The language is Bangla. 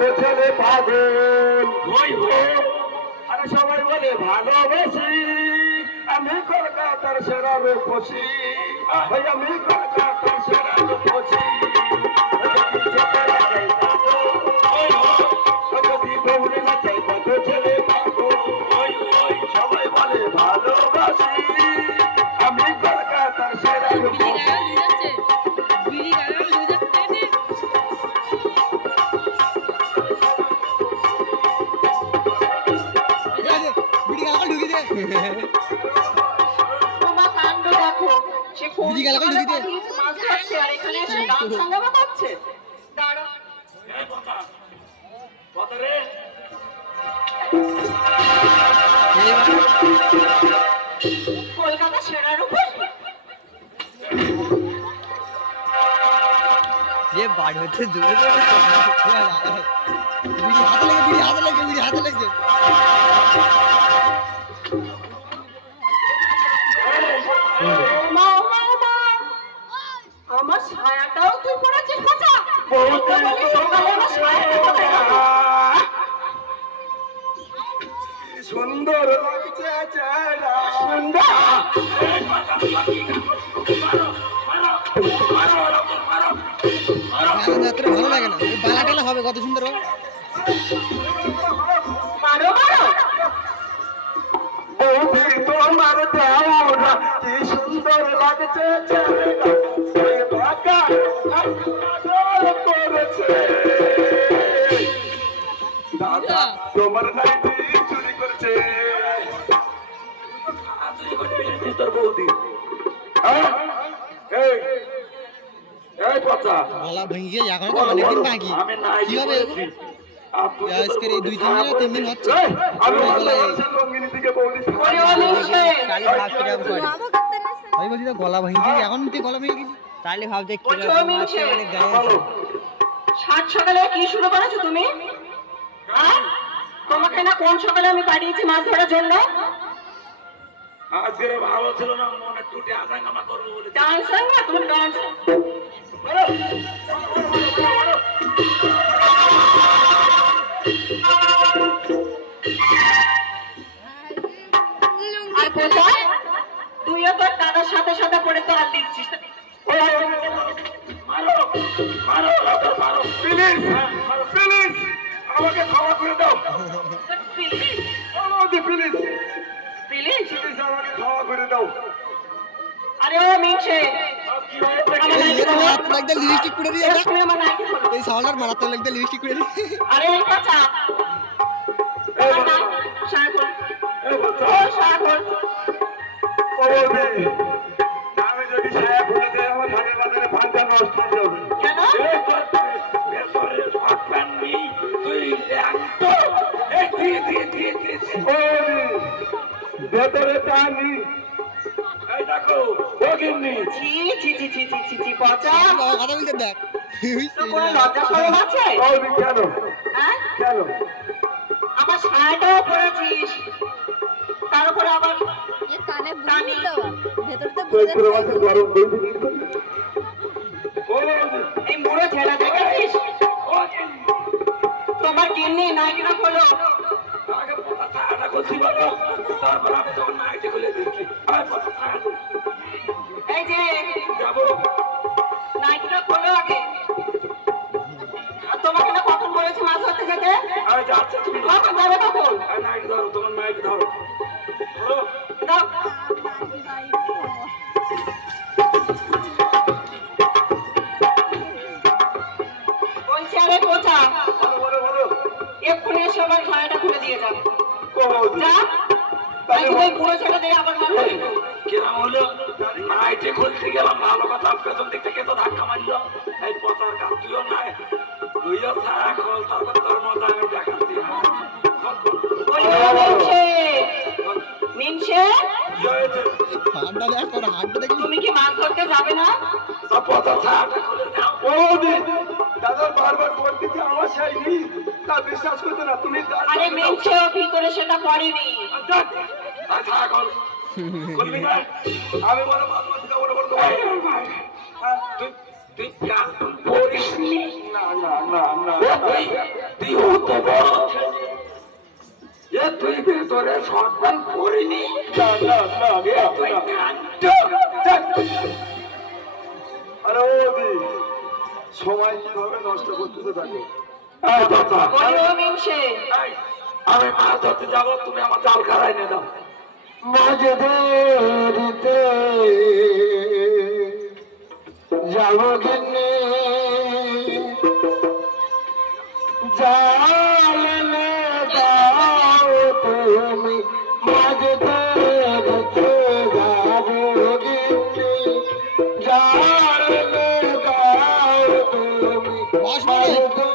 ছেলে পাগল আরে সবাই বলে ভালোবেসি আমি কলকাতার সেরা রূপসী ভাই আমি কলকাতার সেরা রূপসী ছেলে পাগল সবাই বলে ভালোবাসি আমি কলকাতার সেরা রূপসী তোমার কাণ্ড দেখো সে কোন মাছ খাচ্ছে আর এখানে এসে গান সাঙ্গামা করছে দাঁড়া কলকাতা সেরার উপর ये बाढ़ होते दूर हाथ लगे আমার ছায়াটাও তুই পড়েছিস বাচ্চা বলতে বলি সকালে আমার ছায়াটা কোথায় গেল সুন্দর লাগছে চেহারা সুন্দর ভালো লাগে না বালা টেলা হবে কত সুন্দর হবে মারো মারো বৌদি তোমার দেওয়া কি সুন্দর লাগছে চেহারা করেছে দাদা তোমার নাইটি চুরি করছে তোর বৌদি গলা ভেঙে এখন তো অনেকদিন বাকি কি হবে আজকের এই 2-3 দিন 3 দিন হচ্ছে আমি বলছি তো গলা ভেঙে এখন তুই গলা ভেঙে গেছিস তাহলে ভাবতে সাত সকালে কি শুরু করেছো তুমি তোমাকে না কোন সকালে আমি পাঠিয়েছি মাছ ধরার জন্য আজকে ভালো ছিল না মনে টুটে আসাঙ্গামা করবো বলে ডান্স না তুমি ডান্স আর কোথায় তুইও তোর দাদার সাথে সাথে পড়ে তো আর লিখছিস আমাকে ক্ষমা করে দাও প্লিজ প্লিজ প্লিজ আমাকে ক্ষমা করে দাও আরে ও মিছে লিপস্টিক করে দিয়ে আমার নাইটি খোলো এই সাউন্ডার মারাতে লাগতে লিপস্টিক করে দিয়ে আরে এই কাঁচা শাকুল শাকুল আমি যদি ছায়া খুলে দেয় আমার ধানের বাজারে ভাঙা নষ্ট হয়ে যাবে কেন ভেতরে টানি এই দেখো বগিনি ছি ছি ছি ছি ছি ছি ছি পচা কথা বলতে দেখ তো কোনো লজ্জা শরম আছে বৌদি কেন হ্যাঁ কেন আমার ছায়াটাও পড়েছিস তার উপরে আবার কানে বুঝলি তো ভেতর তো চৈত্র মাসে গরম বৌদি এই মুড়ো ছেড়া দেখেছিস তোমার গিন্নি নাইটিটা খোলো আগে পোতা ছায়াটা করছি বলো তারপর আমি তখন নাইটি খুলে দিচ্ছি আর পোতা ছায়া এই যে যাবো নাইটিটা খোলো আগে আর তোমাকে না কখন বলেছি মাছ ধরতে যেতে আমি যাচ্ছি তুমি কখন যাবে তখন নাইটি ধরো তোমার নাইটি ধরো ধরো দাও বলছি আরে কোথা বলো বলো এক্ষুনি এসে আমার ছায়াটা খুলে দিয়ে যাবে বৌদি যা তাই তুমি পুরো ছেড়ে দিয়ে আবার মারবে কিরম হলো নাইটে খুলতে গেলাম ভালো কথা পেছন দিক থেকে তো ধাক্কা মারলো এই পচার কাজ তুইও নাই তুইও ছায়া খোল তারপর তোর মজা আমি দেখাচ্ছি মিনসে হাতটা দেখ তোর হাতটা দেখলি তুমি কি মাছ ধরতে যাবে না সব পচা ছায়াটা খুলে দাও বৌদি দাদা বারবার বলতেছে আমার সাইনি তা বিশ্বাস করতে না তুমি আরে মিনসে ভিতরে সেটা পড়েনি ছায়া খোল করবি না আমি বলো বাদবাকি বলো বলো তুই তুই পড়িস না না না না তুই হতে বড় ছেলে। এ তুই ভেতরে সন্তান করিনি তুই আরে ও দি সময় কিভাবে নষ্ট করতেছে দেখো। আমি মাছ ধরতে যাবো, তুমি আমার জাল খারাই নিয়ে দাও। মাঝে